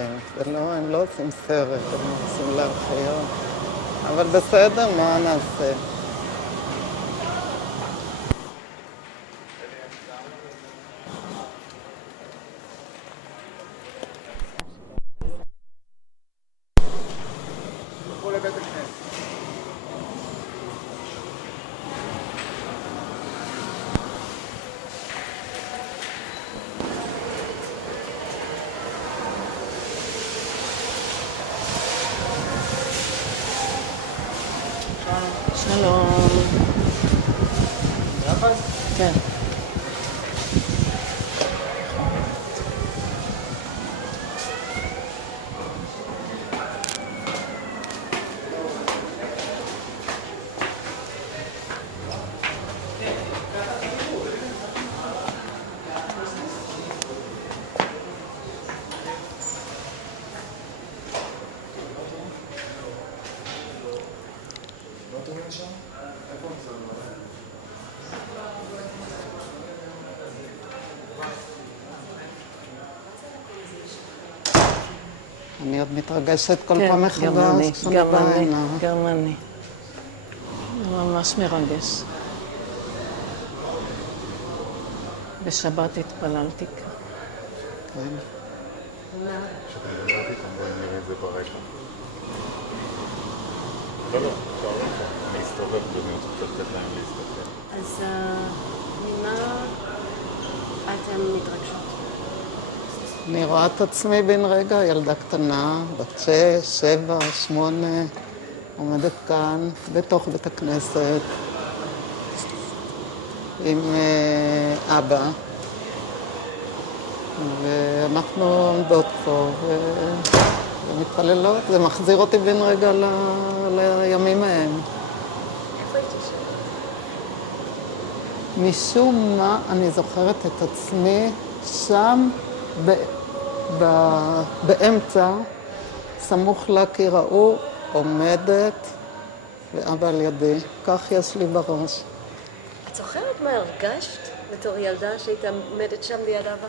זה לא, הם לא עושים סרט, הם עושים לארכיון. אבל בסדר, מה נעשה? שלום. יחד? כן. אני עוד מתרגשת כל כן, פעם גם אני, מחדש כשאני באה הנה. גם אני. זה ממש מרגש. בשבת התפללתי כאן. כן. כשאתם דיברתי, בואי נראה את זה ברקע. לא, אפשר רקע. אני אסתובב ואני רוצה לתת להם להסתכל. אז ממה אתן מתרגשות? אני רואה את עצמי בן רגע, ילדה קטנה, בת 6, 7, 8, עומדת כאן, בתוך בית הכנסת, עם אבא, ואנחנו עומדות פה ומתפללות. זה מחזיר אותי בן רגע לימים ההם. איפה היית שם? משום מה אני זוכרת את עצמי שם באמצע, סמוך לה כי ראו, עומדת, ואבא על ידי. כך יש לי בראש. את זוכרת מה הרגשת בתור ילדה שהיית עומדת שם ליד אבא?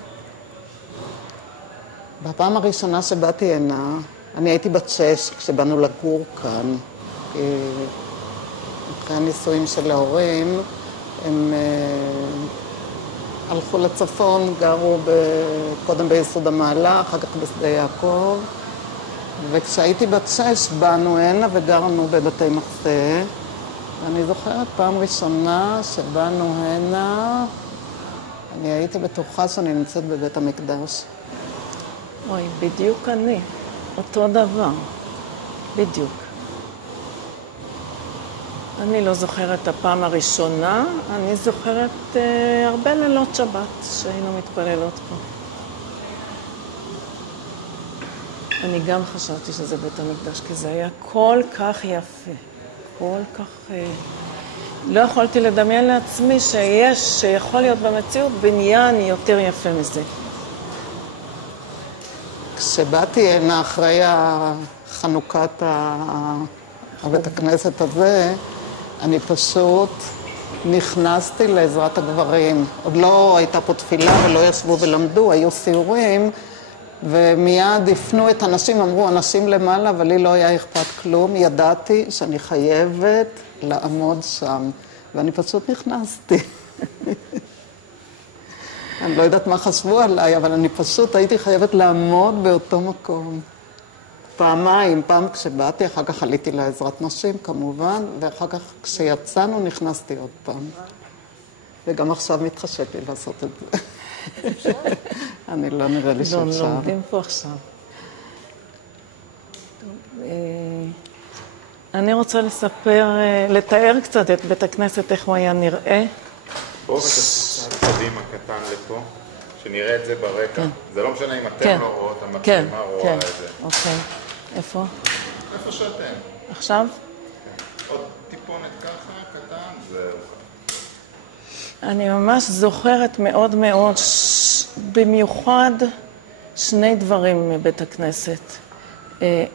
בפעם הראשונה שבאתי הנה, אני הייתי בת 6 כשבאנו לגור כאן. אחרי הנישואים של ההורים, הם הלכו לצפון, גרו קודם ביסוד המעלה, אחר כך בשדה יעקב. וכשהייתי בת 6 באנו הנה וגרנו בבתי מחסה. ואני זוכרת פעם ראשונה שבאנו הנה, אני הייתי בטוחה שאני נמצאת בבית המקדש. אוי, בדיוק אני. אותו דבר. בדיוק. אני לא זוכרת את הפעם הראשונה, אני זוכרת הרבה לילות שבת שהיינו מתפללות פה. אני גם חשבתי שזה בית המקדש, כי זה היה כל כך יפה. כל כך... לא יכולתי לדמיין לעצמי שיכול להיות במציאות בניין יותר יפה מזה. כשבאתי הנה אחרי חנוכת בית הכנסת הזה, אני פשוט נכנסתי לעזרת הגברים. עוד לא הייתה פה תפילה ולא ישבו ולמדו, היו סיורים, ומיד הפנו את הנשים, אמרו, אנשים למעלה, אבל לי לא היה אכפת כלום. ידעתי שאני חייבת לעמוד שם, ואני פשוט נכנסתי. אני לא יודעת מה חשבו עליי, אבל אני פשוט הייתי חייבת לעמוד באותו מקום. פעמיים, פעם כשבאתי, אחר כך עליתי לעזרת נשים כמובן, ואחר כך כשיצאנו נכנסתי עוד פעם. וגם עכשיו מתחשק לי לעשות את זה. אני לא נראה לי שאפשר. לומדים פה עכשיו. אני רוצה לתאר קצת את בית הכנסת, איך הוא היה נראה. בואו ותעשו קדימה קטן לפה, שנראה את זה ברקע. זה לא משנה אם אתם לא רואות, המצלמה רואה את זה. אוקיי. איפה? איפה שאתם. עכשיו? עוד טיפונת ככה, קטן, זהו. אני ממש זוכרת מאוד מאוד, במיוחד שני דברים מבית הכנסת.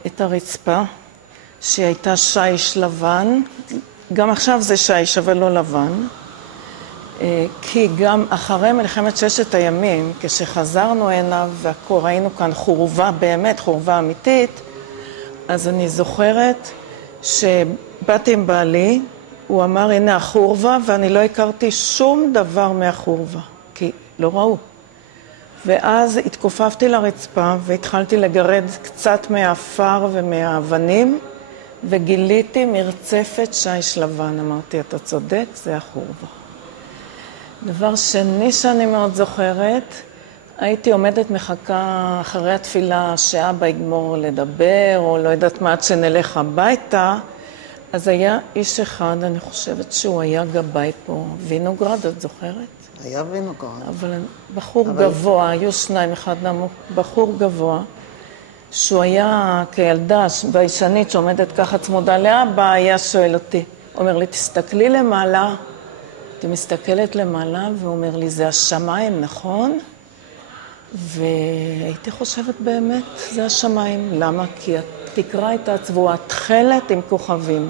את הרצפה, שהיא הייתה שיש לבן, גם עכשיו זה שיש אבל לא לבן. כי גם אחרי מלחמת ששת הימים, כשחזרנו הנה וראינו כאן חורבה, באמת חורבה אמיתית, אז אני זוכרת שבאתי עם בעלי, הוא אמר הנה החורבה, ואני לא הכרתי שום דבר מהחורבה, כי לא ראו. ואז התכופפתי לרצפה והתחלתי לגרד קצת מהאפר ומהאבנים, וגיליתי מרצפת שיש לבן. אמרתי, אתה צודק, זה החורבה. דבר שני שאני מאוד זוכרת, הייתי עומדת מחכה אחרי התפילה שאבא יגמור לדבר, או לא יודעת מה, עד שנלך הביתה, אז היה איש אחד, אני חושבת שהוא היה גבאי פה, וינוגרד, את זוכרת? היה וינוגרד. אבל בחור גבוה, היו שניים, אחד נמוך, בחור גבוה, שהוא היה כילדה ביישנית שעומדת ככה צמודה לאבא, היה שואל אותי, אומר לי, תסתכלי למעלה, אני מסתכלת למעלה, והוא אומר לי, זה השמיים, נכון? והייתי חושבת באמת, זה השמיים. למה? כי התקרה הייתה צבועה, תכלת עם כוכבים.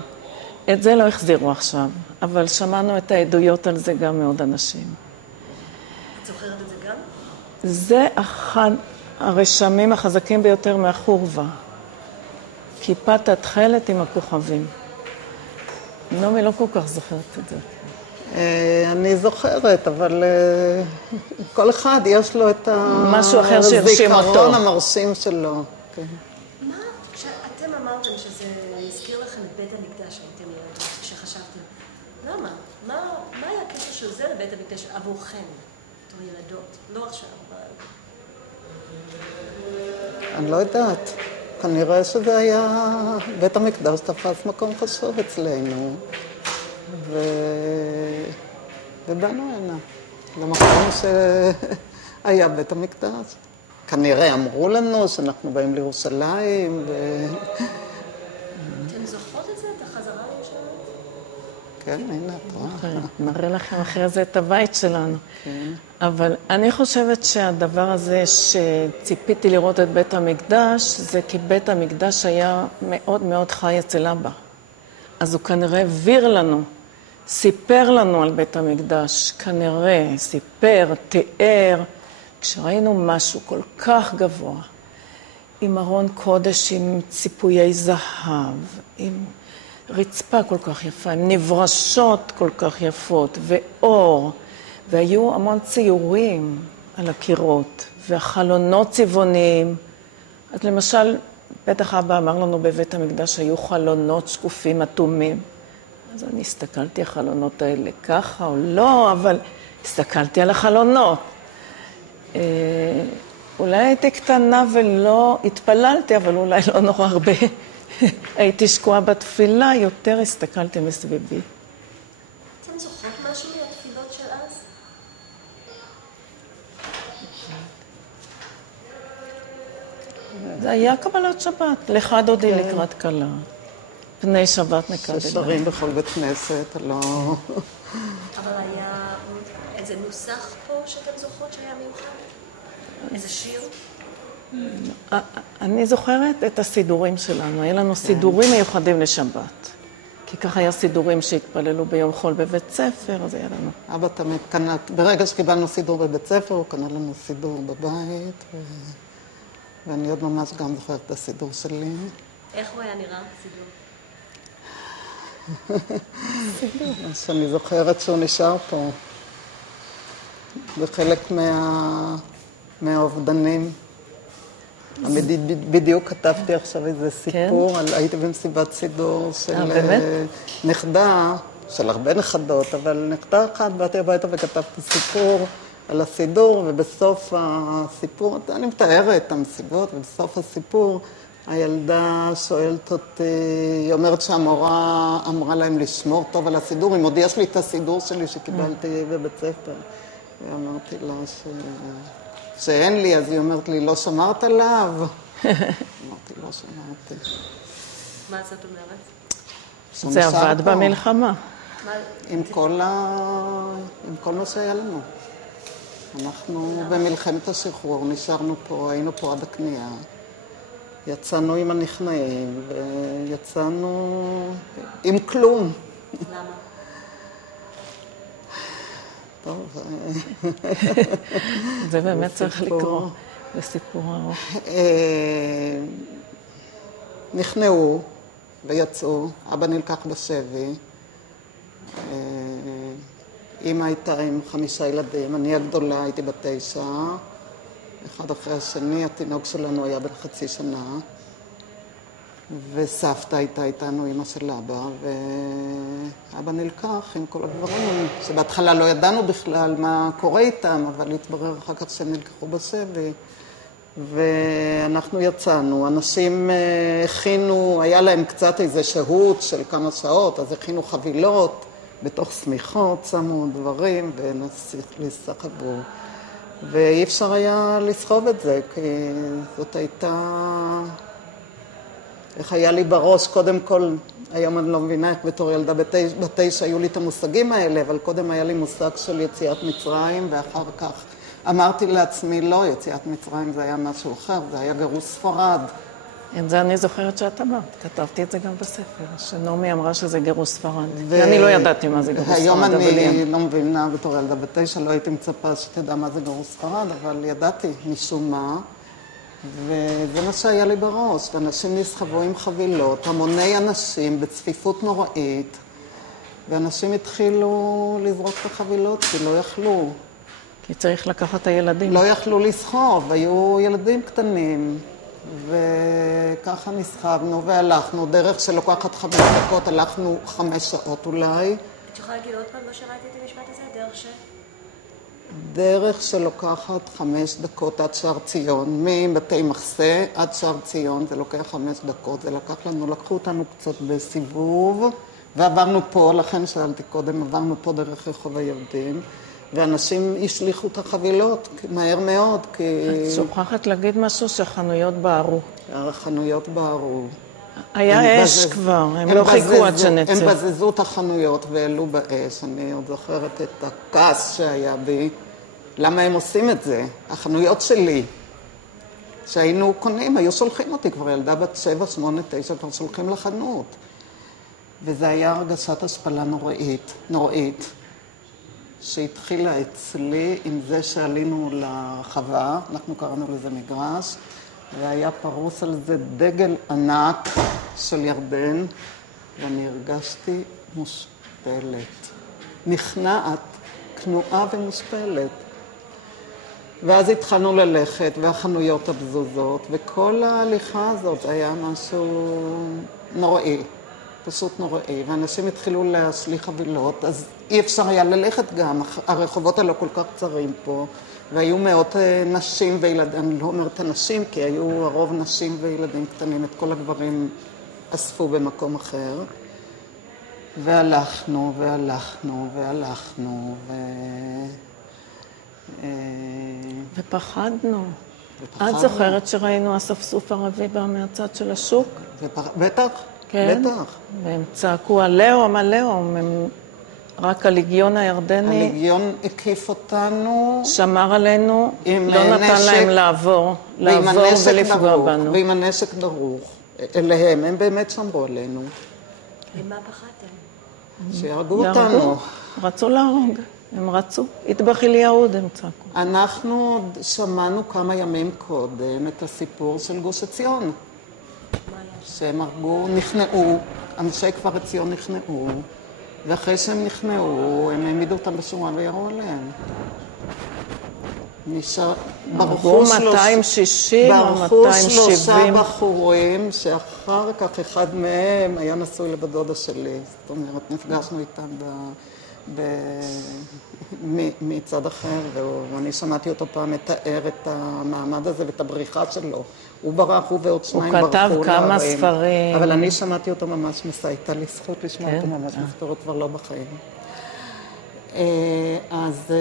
את זה לא החזירו עכשיו, אבל שמענו את העדויות על זה גם מאוד אנשים. את זוכרת את זה גם? זה אחד הרשמים החזקים ביותר מהחורבה. כיפת התכלת עם הכוכבים. נעמי לא כל כך זוכרת את זה. אני זוכרת, אבל כל אחד יש לו את משהו אחר שהרשים אותו. הזיכרון המרשים שלו. מה, כשאתם אמרתם שזה הזכיר לכם את בית המקדש שהייתם ילדות, כשחשבתם, למה? מה היה הקשר של זה לבית המקדש עבורכם, בתור ילדות? לא עכשיו, אבל... אני לא יודעת. כנראה שזה היה... בית המקדש תפס מקום חשוב אצלנו. ובאנו הנה, למקום שהיה בית המקדש. כנראה אמרו לנו שאנחנו באים לירושלים. אתם זוכרות את זה? את החזרה לירושלים? כן, הנה, את רואה. נראה לכם אחרי זה את הבית שלנו. אבל אני חושבת שהדבר הזה שציפיתי לראות את בית המקדש, זה כי בית המקדש היה מאוד מאוד חי אצל אבא. אז הוא כנראה העביר לנו, סיפר לנו על בית המקדש, כנראה סיפר, תיאר, כשראינו משהו כל כך גבוה, עם ארון קודש, עם ציפויי זהב, עם רצפה כל כך יפה, עם נברשות כל כך יפות, ואור, והיו המון ציורים על הקירות, והחלונות צבעוניים. אז למשל, בטח אבא אמר לנו בבית המקדש היו חלונות שקופים אטומים. אז אני הסתכלתי על החלונות האלה ככה או לא, אבל הסתכלתי על החלונות. אולי הייתי קטנה ולא התפללתי, אבל אולי לא נורא הרבה. הייתי שקועה בתפילה, יותר הסתכלתי מסביבי. אתם זוכרות משהו מהתפילות של אז? זה היה קבלת שבת, לך דודי לקראת קלה. פני שבת מקדש. ששרים בכל בית כנסת, לא... אבל היה איזה נוסח פה שאתם זוכרות שהיה מיוחד? איזה שיר? אני זוכרת את הסידורים שלנו. היה לנו סידורים מיוחדים לשבת. כי ככה היה סידורים שהתפללו ביום חול בבית ספר, אז היה לנו. אבא תמיד קנה, ברגע שקיבלנו סידור בבית ספר, הוא קנה לנו סידור בבית, ואני עוד ממש גם זוכרת את הסידור שלי. איך הוא היה נראה, סידור? שאני זוכרת שהוא נשאר פה. זה חלק מהאובדנים. בדיוק כתבתי עכשיו איזה סיפור, הייתי במסיבת סידור של נכדה, של הרבה נכדות, אבל נכדה אחת, באתי הביתה וכתבתי סיפור על הסידור, ובסוף הסיפור, אני מתארת את המסיבות, ובסוף הסיפור, הילדה שואלת אותי, היא אומרת שהמורה אמרה להם לשמור טוב על הסידור, אם עוד יש לי את הסידור שלי שקיבלתי בבית ספר. ואמרתי לה שאין לי, אז היא אומרת לי, לא שמרת עליו? אמרתי, לא שמרתי. מה זאת אומרת? זה עבד במלחמה. עם כל מה שהיה לנו. אנחנו במלחמת השחרור, נשארנו פה, היינו פה עד הקנייה. יצאנו עם הנכנעים, ויצאנו עם כלום. למה? טוב. זה באמת צריך לקרוא. זה סיפור ארוך. נכנעו ויצאו, אבא נלקח בשבי. אמא הייתה עם 5 ילדים, אני הגדולה, הייתי בת 9. אחד אחרי השני, התינוק שלנו היה בן חצי שנה. וסבתא הייתה איתנו, אמא של אבא, ואבא נלקח עם כל הגברים, שבהתחלה לא ידענו בכלל מה קורה איתם, אבל התברר אחר כך שהם נלקחו בשבי. ואנחנו יצאנו, אנשים הכינו, היה להם קצת איזה שהות של כמה שעות, אז הכינו חבילות, בתוך סמיכות, שמו דברים ונסחבו. ואי אפשר היה לסחוב את זה, כי זאת הייתה... איך היה לי בראש, קודם כל, היום אני לא מבינה איך בתור ילדה בת 9 היו לי את המושגים האלה, אבל קודם היה לי מושג של יציאת מצרים, ואחר כך אמרתי לעצמי, לא, יציאת מצרים זה היה משהו אחר, זה היה גירוש ספרד. את זה אני זוכרת שאת אמרת, כתבתי את זה גם בספר, שנעמי אמרה שזה גירוש ספרד. אני לא ידעתי מה זה גירוש ספרד. היום אני לא מבינה בתור ילדה בת 9, לא הייתי מצפה שתדע מה זה גירוש ספרד, אבל ידעתי משום מה. וזה מה שהיה לי בראש, ואנשים נסחבו עם חבילות, המוני אנשים בצפיפות נוראית, ואנשים התחילו לזרוק את החבילות כי לא יכלו. כי צריך לקחת את הילדים. לא יכלו לסחוב, היו ילדים קטנים, וככה נסחבנו והלכנו, דרך שלוקחת 5 דקות, הלכנו 5 שעות אולי. את יכולה להגיד עוד פעם, לא שמעתי את המשפט הזה, דרך ש... דרך שלוקחת 5 דקות עד שער ציון, מבתי מחסה עד שער ציון, זה לוקח 5 דקות, זה לקח לנו, לקחו אותנו קצת בסיבוב, ועברנו פה, לכן שאלתי קודם, עברנו פה דרך רחוב הירדן, ואנשים השליחו את החבילות מהר מאוד, כי... את שוכחת להגיד משהו שהחנויות בערו. החנויות בערו. היה אש כבר, הם לא חיכו עד שנצא. הם בזזו את החנויות והעלו באש, אני עוד זוכרת את הכעס שהיה בי. למה הם עושים את זה? החנויות שלי, שהיינו קונים, היו שולחים אותי, כבר ילדה בת 7, 8, 9, כבר שולחים לחנות. וזה היה הרגשת השפלה נוראית, שהתחילה אצלי עם זה שעלינו לחווה, אנחנו קראנו לזה מגרש, והיה פרוס על זה דגל ענק של ירדן, ואני הרגשתי מושפלת, נכנעת, כנועה ומושפלת. ואז התחלנו ללכת, והחנויות הבזוזות, וכל ההליכה הזאת היה משהו נוראי, פשוט נוראי, ואנשים התחילו להשליך חבילות, אז אי אפשר היה ללכת גם, הרחובות האלה כל כך קצרים פה, והיו מאות נשים וילדים, אני לא אומרת אנשים, כי היו הרוב נשים וילדים קטנים, את כל הגברים אספו במקום אחר, והלכנו, ופחדנו. את זוכרת שראינו אספסוף ערבי מהצד של השוק? בטח, כן. בטח. והם צעקו עליהום, הם רק הלגיון הירדני. הלגיון הקיף אותנו. שמר עלינו, לא נתן להם לעבור ולפגוע בנו. ועם הנשק דרוך. אליהם, הם באמת שמרו עלינו. למה פחדתם? שיהרגו אותנו. רצו להרוג. הם רצו, התבח אליהוד, הם צעקו. אנחנו שמענו כמה ימים קודם את הסיפור של גוש עציון. שהם הרגו, נכנעו, אנשי כפר עציון נכנעו, ואחרי שהם נכנעו, הם העמידו אותם בשורה וירו עליהם. ברחו 260 או 270. ברחו 3 בחורים, שאחר כך אחד מהם היה נשוי לבת דודה שלי. זאת אומרת, נפגשנו איתם מצד אחר, ואני שמעתי אותו פעם מתאר את המעמד הזה ואת הבריחה שלו. הוא ברח, הוא ועוד 2 ברחו. הוא כתב כמה ספרים. אבל אני שמעתי אותו ממש הייתה לי זכות לשמוע אותו ממש מספר, כבר לא בחיים. אז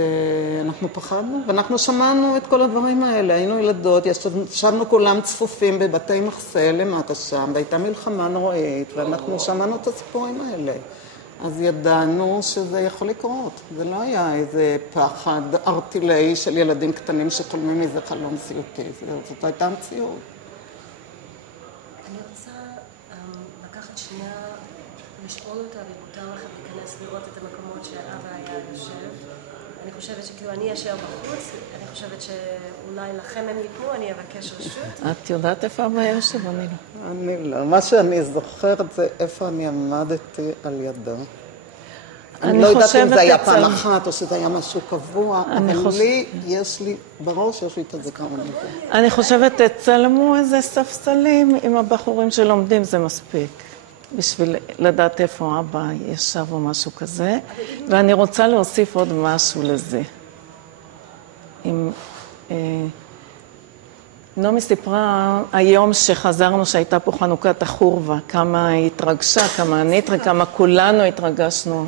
אנחנו פחדנו, ואנחנו שמענו את כל הדברים האלה. היינו ילדות, ישבנו כולם צפופים בבתי מחסה למטה שם, והייתה מלחמה נוראית, ואנחנו שמענו את הסיפורים האלה. אז ידענו שזה יכול לקרות. זה לא היה איזה פחד ארטילאי של ילדים קטנים שחולמים מזה חלום סיוטי. זאת הייתה המציאות. אני רוצה לקחת שנייה, לשאול אותה, ומותר לכם להיכנס לראות את המקומות שאבא היה יושב. אני חושבת שכאילו אני אשאר בחוץ, אני חושבת שאולי לכם הם ייתנו, אני אבקש רשות. את יודעת איפה אבא יושב? אני לא. אני לא. מה שאני זוכרת זה איפה אני עמדתי על ידו. אני לא יודעת אם זה היה פעם אחת או שזה היה משהו קבוע, אבל יש לי, בראש יש לי את הזיכרון הזה. אני חושבת, תצלמו איזה ספסלים עם הבחורים שלומדים, זה מספיק. בשביל לדעת איפה אבא ישב או משהו כזה. ואני רוצה להוסיף עוד משהו לזה. נעמי סיפרה היום שחזרנו שהייתה פה חנוכת החורבה, כמה היא התרגשה, כמה אני כמה כולנו התרגשנו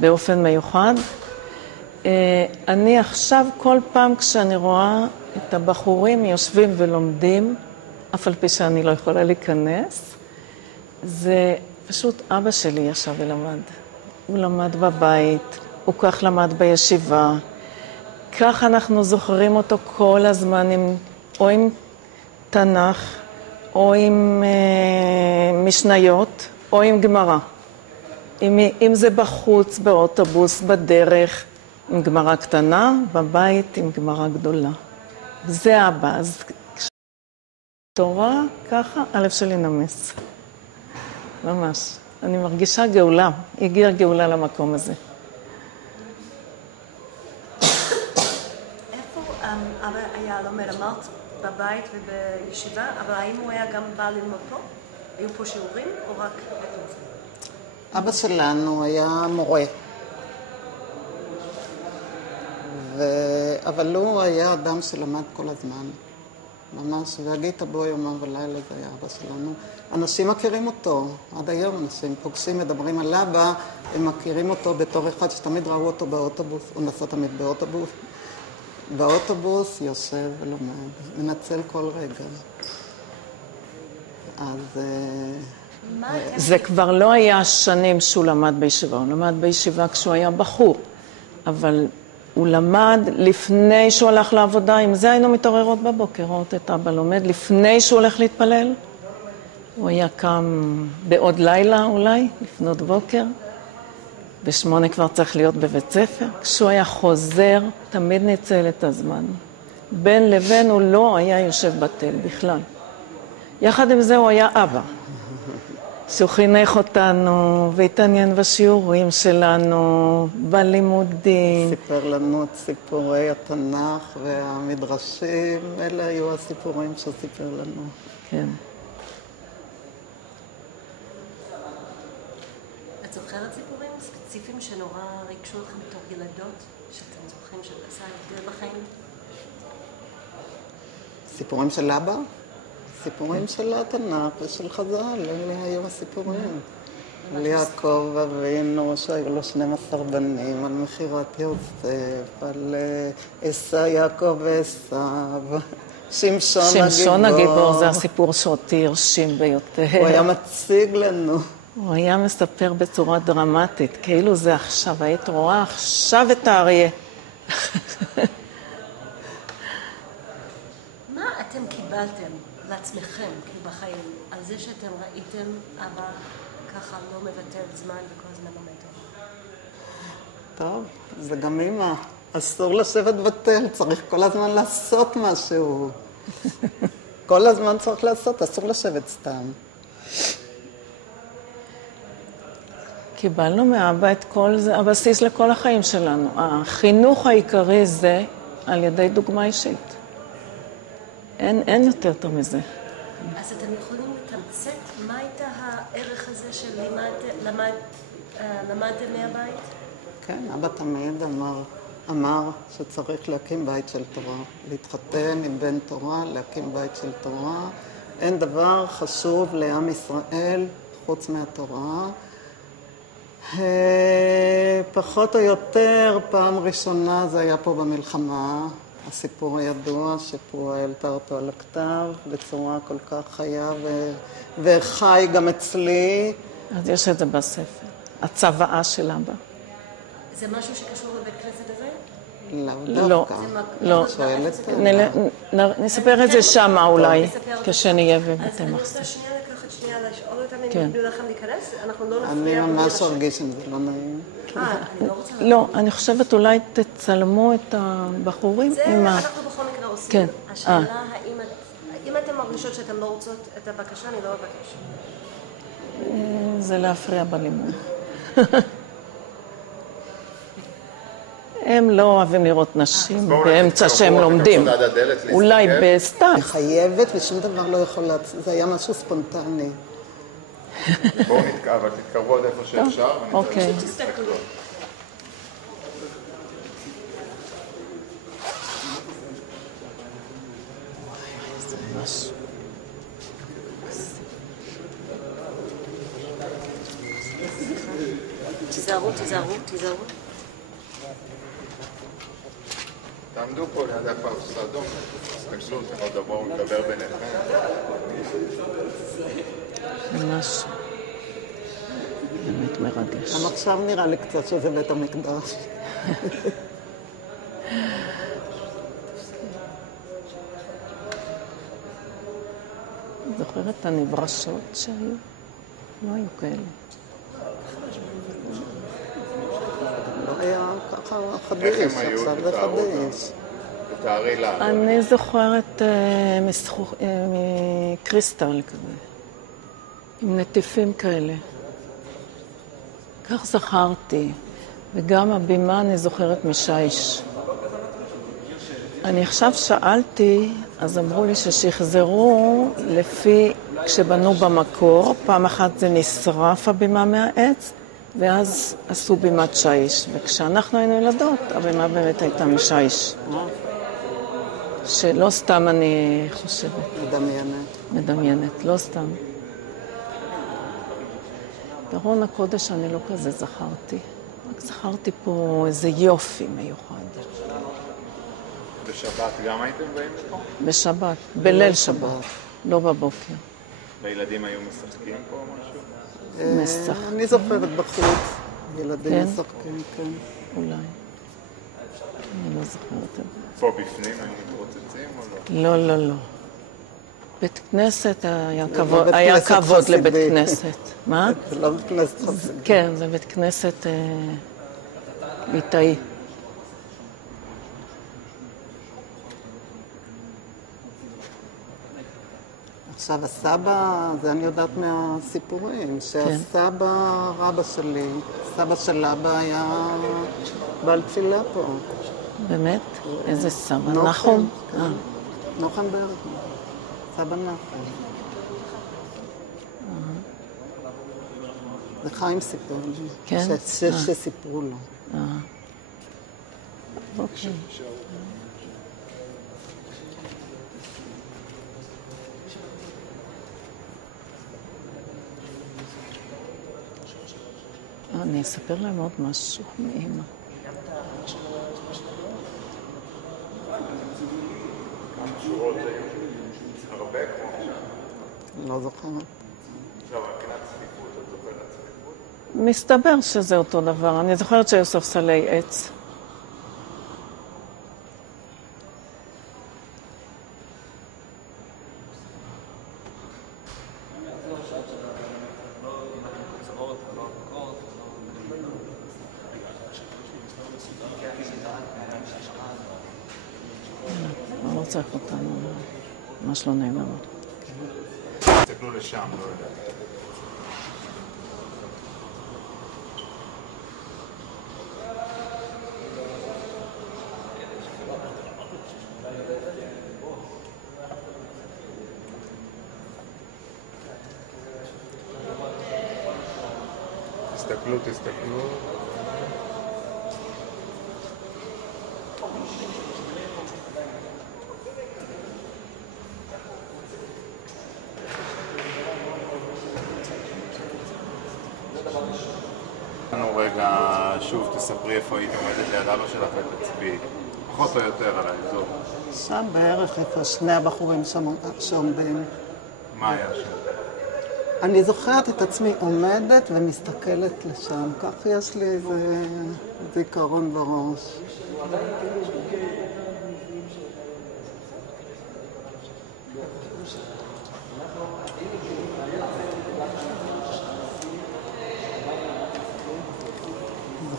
באופן מיוחד. אני עכשיו כל פעם כשאני רואה את הבחורים יושבים ולומדים, אף על פי שאני לא יכולה להיכנס, זה פשוט אבא שלי ישב ולמד. הוא למד בבית, הוא כך למד בישיבה. כך אנחנו זוכרים אותו כל הזמן, או עם תנ"ך, או עם משניות, או עם גמרא. אם זה בחוץ, באוטובוס, בדרך, עם גמרא קטנה, בבית עם גמרא גדולה. זה אבא. אז כשתורה, ככה, הלב שלי נמס. ממש. אני מרגישה גאולה. הגיעה גאולה למקום הזה. איפה אבא היה לומד? אמרת בבית ובישיבה, אבל האם הוא היה גם בא ללמוד פה? היו פה שיעורים או רק בקורס? אבא שלנו היה מורה. אבל הוא היה אדם שלמד כל הזמן. ממש, והגית בו יומם ולילה, זה היה אבא שלנו. אנשים מכירים אותו, עד היום אנשים פוגשים, מדברים על אבא, הם מכירים אותו בתור אחד שתמיד ראו אותו באוטובוס, הוא נסע תמיד באוטובוס. באוטובוס יושב ולומד, מנצל כל רגע. אז זה כבר לא היה שנים שהוא למד בישיבה, הוא למד בישיבה כשהוא היה בחור, אבל הוא למד לפני שהוא הלך לעבודה, עם זה היינו מתעוררות בבוקר, רואות את אבא לומד, לפני שהוא הולך להתפלל, הוא היה קם בעוד לילה אולי, לפנות בוקר, ב8 כבר צריך להיות בבית ספר, כשהוא היה חוזר, תמיד ניצל את הזמן. בין לבין הוא לא היה יושב בתל בכלל. יחד עם זה הוא היה אבא. שהוא חינך אותנו והתעניין בשיעורים שלנו, בלימודים. סיפר לנו את סיפורי התנ"ך והמדרשים, אלה היו הסיפורים שסיפר לנו. כן. את זוכרת סיפורים ספציפיים שנורא ריגשו אתכם בתור ילדות, שאתם זוכרים שעשה הבדל בחיים? סיפורים של אבא? סיפורים של התנ"ך ושל חז"ל, אלה היו הסיפורים. על יעקב אבינו, שהיו לו 12 בנים, על מכירת יוסף, על יעקב ועשיו, שמשון הגיבור זה הסיפור שאותי הרשים ביותר. הוא היה מציג לנו. הוא היה מספר בצורה דרמטית, כאילו זה עכשיו, היית רואה עכשיו את האריה. מה אתם קיבלתם לעצמכם, כאילו בחיים, על זה שאתם ראיתם אבא ככה לא מבטל זמן וכל הזמן לומד תורה? טוב, זה גם אמא. אסור לשבת בתל, צריך כל הזמן לעשות משהו. כל הזמן צריך לעשות, אסור לשבת סתם. קיבלנו מאבא את כל זה, הבסיס לכל החיים שלנו. החינוך העיקרי זה על ידי דוגמה אישית. אין יותר טוב מזה. אז אתם יכולים לתמצת מה הייתה הערך הזה שלמדתם מהבית? כן, אבא תמיד אמר שצריך להקים בית של תורה, להתחתן עם בן תורה, להקים בית של תורה. אין דבר חשוב לעם ישראל חוץ מהתורה. פחות או יותר, פעם ראשונה זה היה פה במלחמה, הסיפור הידוע שפועה העלתה אותו על הכתב בצורה כל כך חיה וחי גם אצלי. אז יש את זה בספר, הצוואה של אבא. זה משהו שקשור לבית כנסת הזה? לא, לא. נספר את זה שמה אולי, כשנהיה בבתי מחסה. אז אני רוצה שנייה לקחת שנייה לשאול אותם אם כן. יגידו לכם להיכנס? אנחנו לא אני נפריע. ממש ארגיש אם זה לא נעים. אני לא רוצה... לא, אני חושבת אולי תצלמו את הבחורים זה עם אנחנו בכל מקרה עושים. כן. השאלה האם אתם מרגישות שאתם לא רוצות את הבקשה, אני לא אבקש. זה להפריע בלימוד. הם לא אוהבים לראות נשים באמצע שהם לומדים. אולי בסתם. חייבת ושום דבר לא יכול זה היה משהו ספונטני. בואו נתקרב, אבל תתקרבו עד איפה שאפשר. אוקיי. תסתכלו. תיזהרו, תיזהרו, תיזהרו. תעמדו פה ליד הפרס האדום, תסתכלו, אתם עוד בואו נדבר ביניכם. ממש באמת מרגש. גם עכשיו נראה לי קצת שזה בית המקדש. זוכרת את הנברשות שהיו? לא היו כאלה. לא היה ככה איך חדיש, הם היו? עכשיו זה חדיש. תתארי לה. אני זוכרת מקריסטל כזה, עם נטיפים כאלה. כך זכרתי, וגם הבימה אני זוכרת משייש. אני עכשיו שאלתי, אז אמרו לי ששחזרו לפי כשבנו במקור, פעם אחת זה נשרף הבימה מהעץ, ואז עשו בימת שיש. וכשאנחנו היינו ילדות, הבימה באמת הייתה משייש. שלא סתם אני חושבת. מדמיינת, לא סתם. בארון הקודש אני לא כזה זכרתי. רק זכרתי פה איזה יופי מיוחד. בשבת גם הייתם באים לפה? בשבת, בליל שבת, לא בבוקר. והילדים היו משחקים פה או משהו? אני זוכרת בחוץ, ילדים משחקים, כן. אולי. אני לא זוכרת את זה. פה בפנים היו מתרוצצים או לא? לא, לא, לא. בית כנסת היה כבוד לבית כנסת. מה? זה לא בית כנסת חסידי. כן, זה בית כנסת ליטאי. עכשיו הסבא, זה אני יודעת מהסיפורים, שהסבא, רבא שלי, סבא של אבא היה בעל תפילה פה. באמת? איזה סבא? נחום? נחום ברגמן. סבא נחום. זה חיים סיפר לי. כן? שסיפרו לו. אוקיי. אני אספר להם עוד משהו מאמא. כמה שורות היו? הרבה כמו עכשיו? לא זוכרת. לא, מבחינת צפיפות, את זוכרת צפיפות? מסתבר שזה אותו דבר. אני זוכרת שהיו ספסלי עץ. לא צריך אותנו, ממש לא נעים לנו. תסתכלו לשם, לא יודע. תסתכלו. רגע, שוב תספרי איפה היית עומדת ליד אבא שלך ותצביעי, פחות או יותר על האזור. שם בערך איפה שני הבחורים שעומדים. מה היה שם? אני זוכרת את עצמי עומדת ומסתכלת לשם. כך יש לי איזה זיכרון בראש.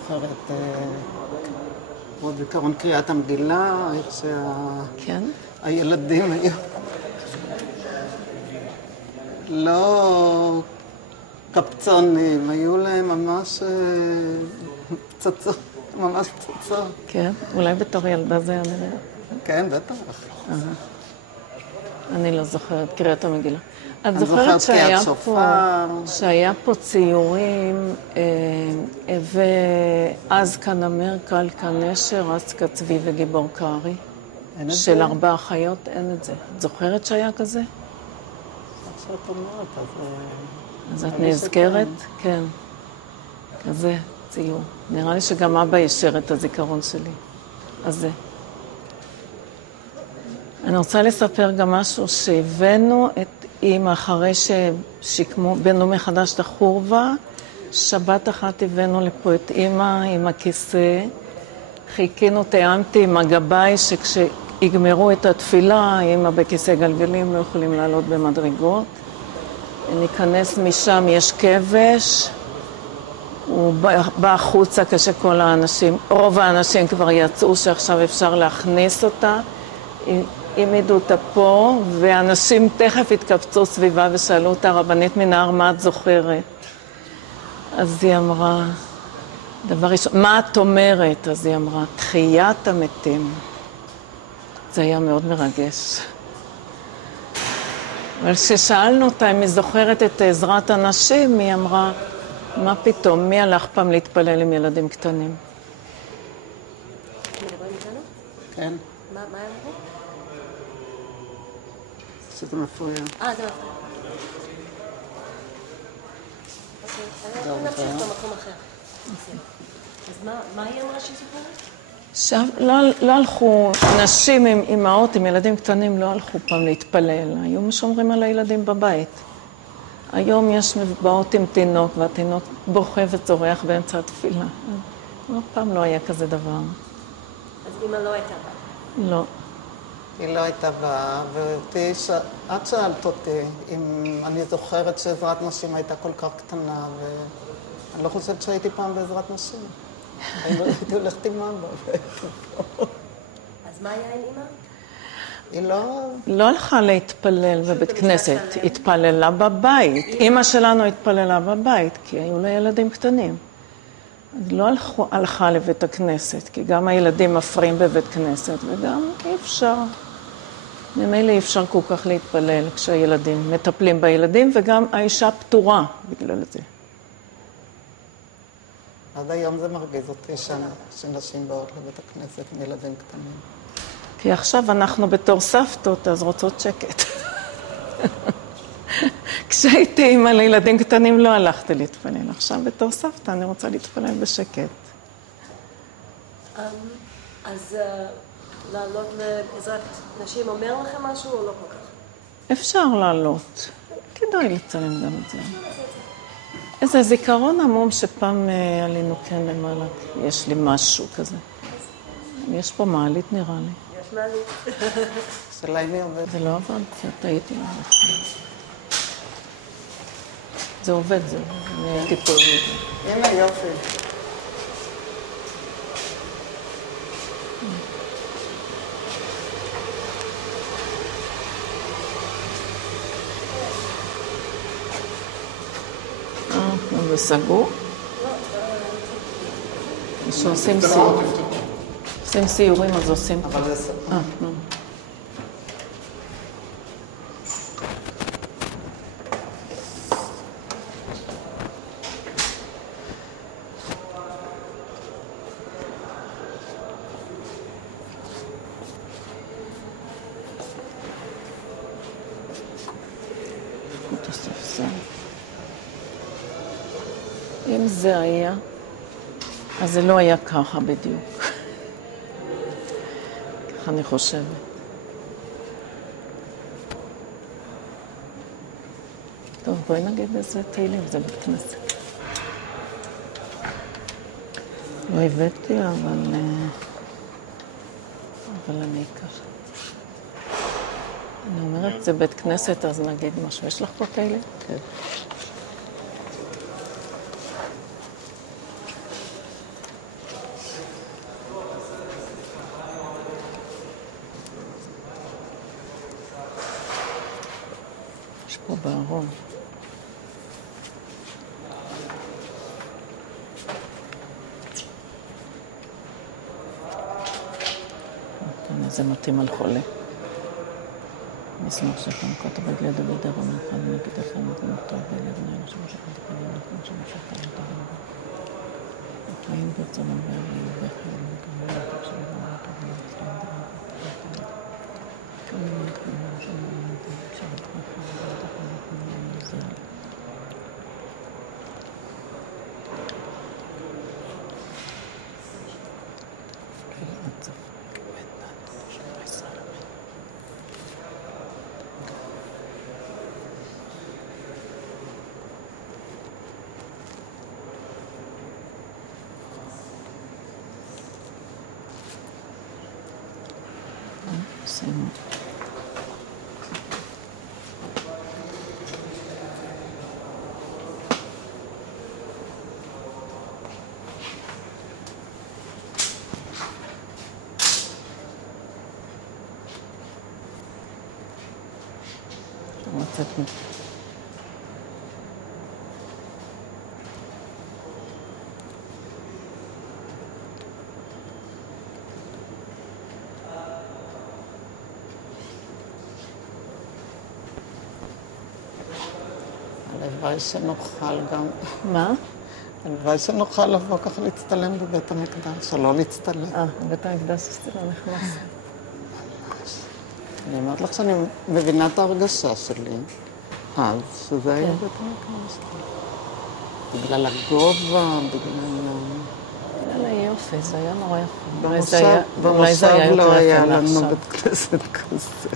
זוכרת עוד זיכרון קריאת המגילה, איך כן? שהילדים היו לא קפצונים, היו להם ממש פצצות, ממש פצצות. כן? אולי בתור ילדה זה היה נראה. כן, בטח. אני לא זוכרת, קריאת המגילה. את אני זוכרת קריאת שופר. שהיה פה ציורים, ואז כאן אמר, קל כאן נשר, אז כצבי וגיבור קארי, של 4 אחיות, אין את זה. את זוכרת שהיה כזה? איך שאת אומרת, אז את נזכרת? כן. כזה ציור. נראה לי שגם אבא אישר את הזיכרון שלי. אז זה. אני רוצה לספר גם משהו שהבאנו את אמא אחרי ששיקמו, בנו מחדש את החורבה. שבת אחת הבאנו לפה את אמא עם הכיסא. חיכינו, תיאמתי עם הגבאי שכשיגמרו את התפילה, אמא בכיסא גלגלים לא יכולים לעלות במדרגות. ניכנס משם, יש כבש. הוא בא החוצה כשכל האנשים, רוב האנשים כבר יצאו שעכשיו אפשר להכניס אותה. העמידו אותה פה, ואנשים תכף התקבצו סביבה ושאלו אותה, רבנית מנהר, מה את זוכרת? אז היא אמרה, דבר ראשון, מה את אומרת? אז היא אמרה, תחיית המתים. זה היה מאוד מרגש. אבל כששאלנו אותה אם היא זוכרת את עזרת הנשים, היא אמרה, מה פתאום? מי הלך פעם להתפלל עם ילדים קטנים? מדברים איתנו? כן, מה אמרו? שזה מפריע. זה מפריע. אוקיי, אני נמשיך במקום אחר. אז מה היא אמרה שהיא זוכרת? עכשיו, לא הלכו, נשים עם אמהות, עם ילדים קטנים, לא הלכו פעם להתפלל. היו משומרים על הילדים בבית. היום יש באות עם תינוק, והתינוק בוכה וצורח באמצע התפילה. אף פעם לא היה כזה דבר. אז אמא לא הייתה בה. לא. היא לא הייתה באה, את שאלת אותי אם אני זוכרת שעזרת נשים הייתה כל כך קטנה, ואני לא חושבת שהייתי פעם בעזרת נשים. הייתי הולכת עם אבא. אז מה היה עם אמא? היא לא... לא הלכה להתפלל בבית כנסת, התפללה בבית. אמא שלנו התפללה בבית, כי היו לה ילדים קטנים. אז לא הלכה לבית הכנסת, כי גם הילדים מפריעים בבית כנסת, וגם אי אפשר. ממילא אי אפשר כל כך להתפלל כשהילדים מטפלים בילדים, וגם האישה פטורה בגלל זה. עד היום זה מרגיז אותי שנשים באות לבית הכנסת עם ילדים קטנים. כי עכשיו אנחנו בתור סבתות, אז רוצות שקט. כשהייתי אימא לילדים קטנים לא הלכתי להתפלל. עכשיו בתור סבתא אני רוצה להתפלל בשקט. אז לעלות לעזרת נשים אומר לכם משהו או לא כל כך? אפשר לעלות. כדאי לצלם גם את זה. איזה זיכרון עמום שפעם עלינו כן למעלה. יש לי משהו כזה. יש פה מעלית נראה לי. יש מעלית. שאלה אם היא עובדת. זה לא עבד, כי את הייתי לעבוד. זה עובד, זה. אני הייתי פה. הנה יופי. זה סגור? שעושים סיור. עושים סיורים, אז עושים. אבל זה סגור. אם זה היה, אז זה לא היה ככה בדיוק. ככה אני חושבת. טוב, בואי נגיד איזה תהילים, זה בית כנסת. לא הבאתי, אבל אני אקח. אני אומרת, זה בית כנסת, אז נגיד משהו. יש לך פה תהילים? כן. פה בארון. זה מתאים על חולה. מזמור של חנוכת הבית ליד דוד ארון אחד נגד לכם ונכתוב ולבני אנשים שחד חיים לכם שמשחת את הרמב"ם. החיים ברצונם והרעים וחיים וגרמים לתק של הרמב"ם טובים וצלם דברים. כמובן תכונים שמעניין את שבט חיים ותכונים כמובן לזיאל. סיימו. לצאת מפה. הלוואי שנוכל גם... מה? הלוואי שנוכל לבוא ככה להצטלם בבית המקדש, או לא להצטלם. בבית המקדש לא נכנס. אני אומרת לך שאני מבינה את ההרגשה שלי, אז שזה היה בית המקדש. בגלל הגובה, בגלל היופי, זה היה נורא יפה. במושב לא היה לנו בית כנסת כזה.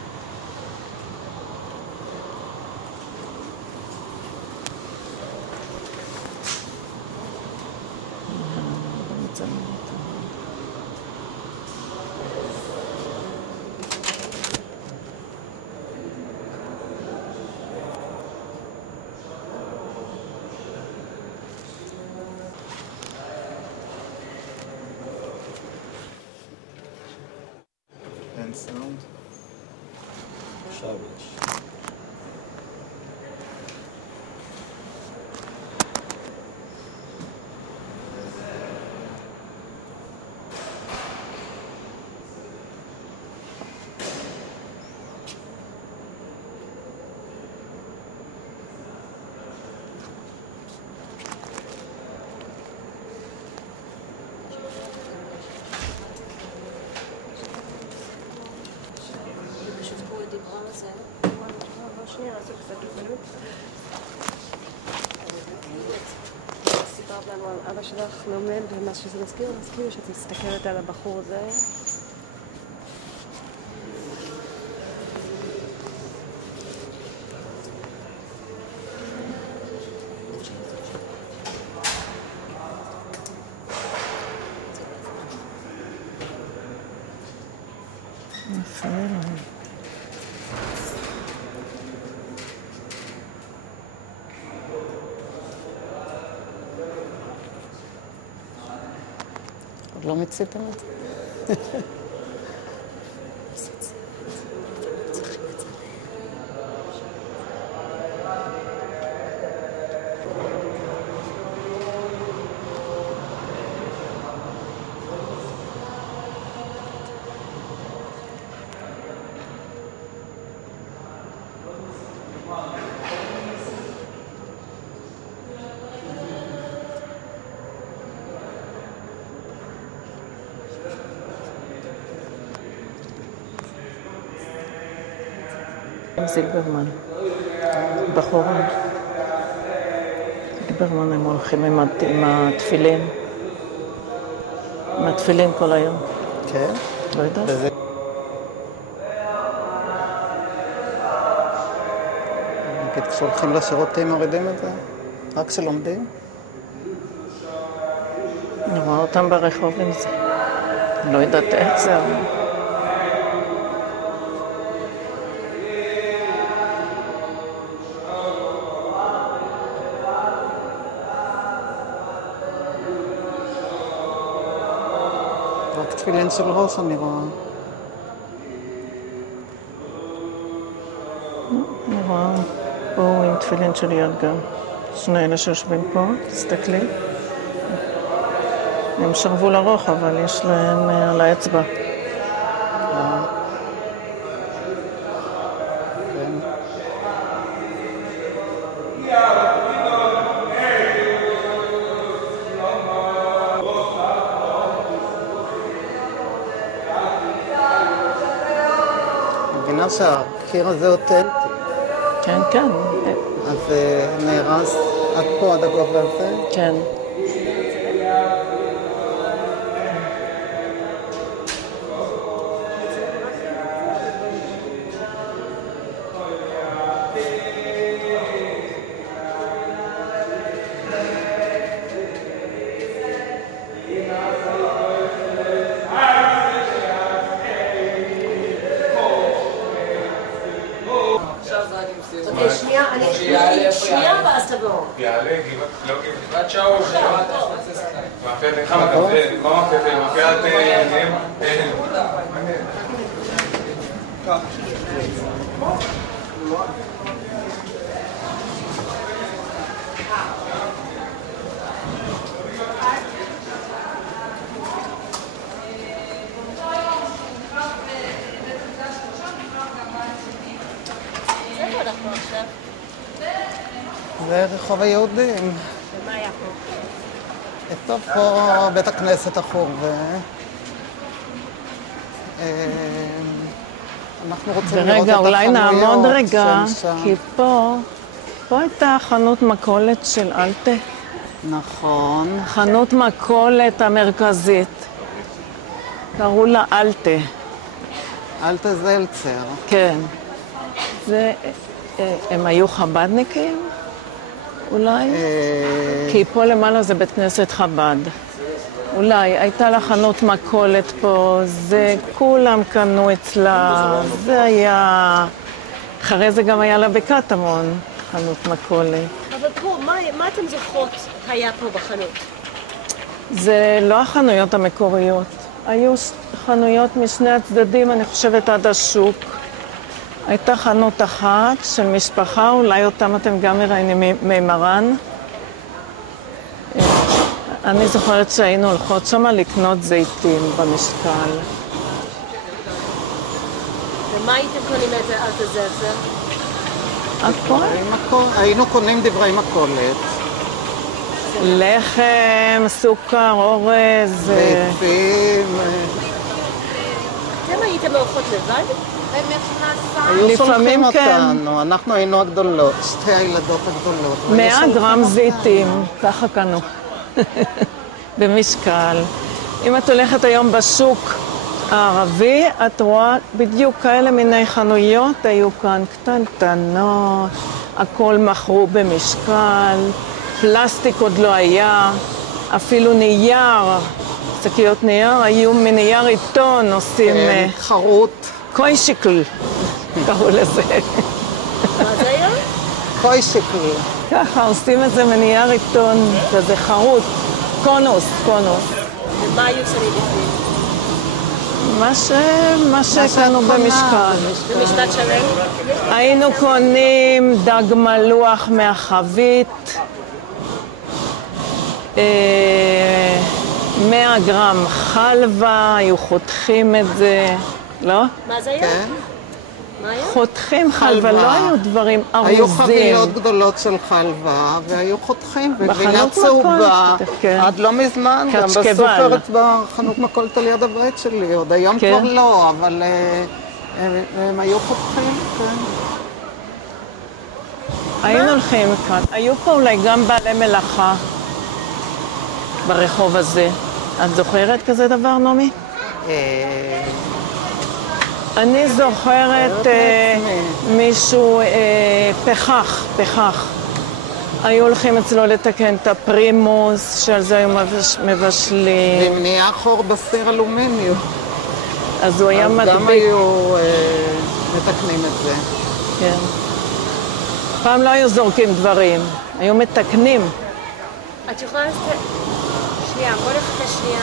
אין סאונד? עכשיו יש. סיפרת לנו על אבא שלך לומד, ומה שזה מזכיר שאת מסתכלת על הבחור הזה. עוד לא מציתם את זה? זילברמן, בחורה. זילברמן, הם הולכים עם התפילין. עם התפילין כל היום. כן? לא יודעת. נגיד, כשהולכים לשירותים מורידים את זה? רק כשלומדים? אני רואה אותם ברחוב עם זה. לא יודעת איך זה, אבל... רק תפילין של ראש אני רואה. אני רואה פה התפילין של יד גם. שני אלה שיושבים פה, תסתכלי. הם שרבו לרוח, אבל יש להם על האצבע. מבינה שהקיר הזה אותנטי. כן, כן. אז נהרס עד פה, עד הגובה הזה? כן. שנייה ואז תבואו. יעלה, לא גבעת שאול, מאפיית איך הקפה, לא מאפיית, איפה אנחנו עכשיו? זה רחוב היהודים. ומה היה פה? טוב, פה בית הכנסת החורבה. אנחנו רוצים לראות את ורגע, אולי נעמוד רגע, של שם. כי פה הייתה חנות מכולת של אלטה. נכון. חנות מכולת המרכזית. קראו לה אלטה. אלטה זלצר. כן. הם היו חבדניקים? אולי? כי פה למעלה זה בית כנסת חב"ד. אולי, הייתה לה חנות מכולת פה, זה כולם קנו אצלה, זה היה... אחרי זה גם היה לה בקטמון, חנות מכולת. אבל פה, מה אתם זוכרות היה פה בחנות? זה לא החנויות המקוריות. היו חנויות משני הצדדים, אני חושבת עד השוק. הייתה חנות אחת של משפחה, אולי אותם אתם גם מראיינים ממרן. אני זוכרת שהיינו הולכות שמה לקנות זיתים במשקל. ומה הייתם קונים את אלטה זלצר? הכל? היינו קונים דברי מכולת. לחם, סוכר, אורז. זיתים. אתם הייתם הולכות לבד? היו לפעמים שולחים כן. אותנו, אנחנו היינו הגדולות, שתי הילדות הגדולות. 100 גרם זיתים, ככה קנו. במשקל. אם את הולכת היום בשוק הערבי, את רואה בדיוק כאלה מיני חנויות, היו כאן קטנטנות, הכל מכרו במשקל, פלסטיק עוד לא היה, אפילו נייר, שקיות נייר, היו מנייר עיתון, עושים חרוט. קוישיקל, קראו לזה. מה זה היה? קוישיקל. ככה עושים את זה מנייר עיתון, כזה חרוט, קונוס. ומה היו שמים בפנים? מה שקנו במשקל. במשפט שלם? היינו קונים דג מלוח מהחבית, 100 גרם חלבה, היו חותכים את זה, לא? מה זה היה? כן. מה היה? חותכים חלבה, לא היו דברים ארוזים. היו חבילות גדולות של חלבה, והיו חותכים, וגבינה בחנות צהובה. מכולת, כן. עד לא מזמן, גם קצ'קבל. בסופר, בחנות מכולת על יד הבית שלי. עוד היום כן. כבר לא, אבל הם היו חותכים, כן. היינו הולכים כאן. היו פה אולי גם בעלי מלאכה ברחוב הזה. את זוכרת כזה דבר, נעמי? אני זוכרת מישהו, פחח. היו הולכים אצלו לתקן את הפרימוס, שעל זה היו מבשלים. ואם נהיה חור בסיר אלומיניום, אז הוא היה אז מדביק. גם היו מתקנים את זה. כן. פעם לא היו זורקים דברים, היו מתקנים. את יכולה לעשות... שנייה, בוא נחכה שנייה.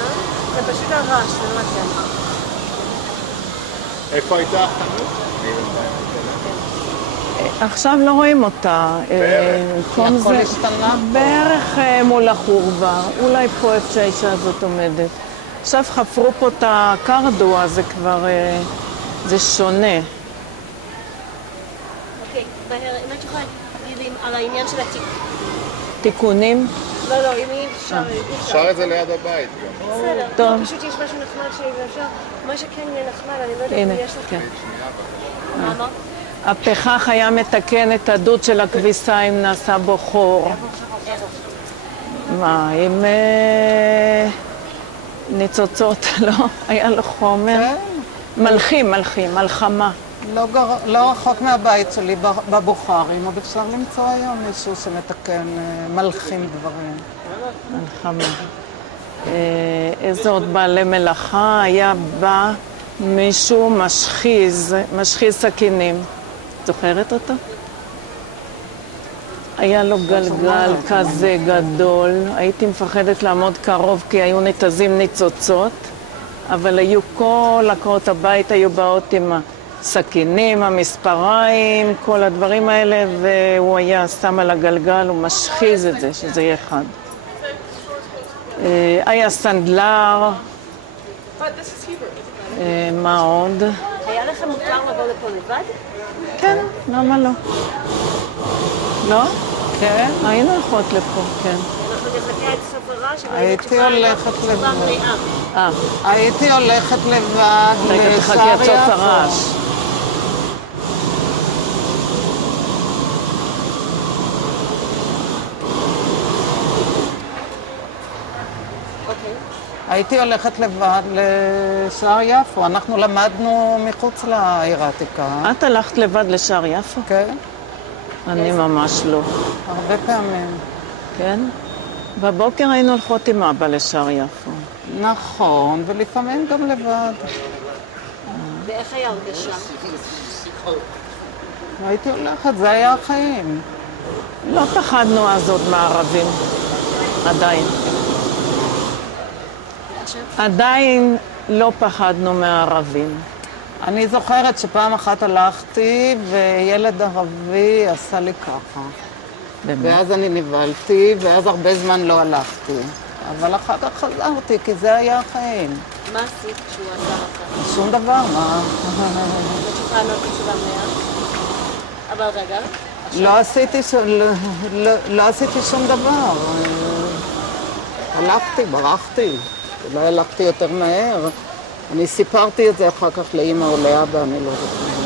זה פשוט הרעש, זה לא אתם. איפה הייתה החנות? עכשיו לא רואים אותה. הכל השתנה. בערך מול החורבה, אולי פה איפה שהאישה הזאת עומדת. עכשיו חפרו פה את הקרדו, אז זה כבר, זה שונה. אוקיי, אם את יכולה להגיד על העניין של תיקונים? לא, אם אי אפשר. אפשר את זה ליד הבית גם. בסדר, טוב. פשוט יש משהו נחמד שאם אפשר, מה שכן יהיה נחמד, אני לא יודעת הנה, אם יש לך. כן. מה אמרת? הפחח היה מתקן את הדוד של הכביסה אם נעשה בו חור. מה, עם ניצוצות, לא? היה לו חומר? כן. מלחים, מלחמה. לא רחוק מהבית שלי, בבוכרים, עוד אפשר למצוא היום מישהו שמתקן, מלחים דברים. מלחמה. איזה עוד בעלי מלאכה, היה בא מישהו משחיז סכינים. זוכרת אותו? היה לו גלגל כזה גדול, הייתי מפחדת לעמוד קרוב כי היו נתזים ניצוצות, אבל היו כל עקרות הבית היו באות עם הסכינים, המספריים, כל הדברים האלה, והוא היה שם על הגלגל, הוא משחיז את זה, שזה יהיה אחד. היה סנדלר, מה עוד? היה לכם מותר לבוא לפה לבד? כן, למה לא? לא? כן. היינו הולכות לפה, כן. אנחנו נחכה את ספרה הייתי הולכת לבד. אה, הייתי הולכת לבד רגע, תחכי עד סוף הרעש. הייתי הולכת לבד לשער יפו. אנחנו למדנו מחוץ לעיר העתיקה. את הלכת לבד לשער יפו? כן, אני ממש לא. הרבה פעמים. כן? בבוקר היינו הולכות עם אבא לשער יפו. נכון, ולפעמים גם לבד. ואיך היה הרגשה? הייתי הולכת, זה היה החיים. לא פחדנו אז עוד מהערבים. עדיין. עדיין לא פחדנו מהערבים. אני זוכרת שפעם אחת הלכתי וילד ערבי עשה לי ככה. באמת? ואז אני נבהלתי, ואז הרבה זמן לא הלכתי. אבל אחר כך חזרתי, כי זה היה החיים. מה עשית כשהוא עשה לך? שום דבר, מה? לא תוכל לענות תשובה מלאה? אבל רגע. לא עשיתי שום דבר. הלכתי, ברחתי. לא הלכתי יותר מהר. אני סיפרתי את זה אחר כך לאמא או לאבא, אני לא זוכרת.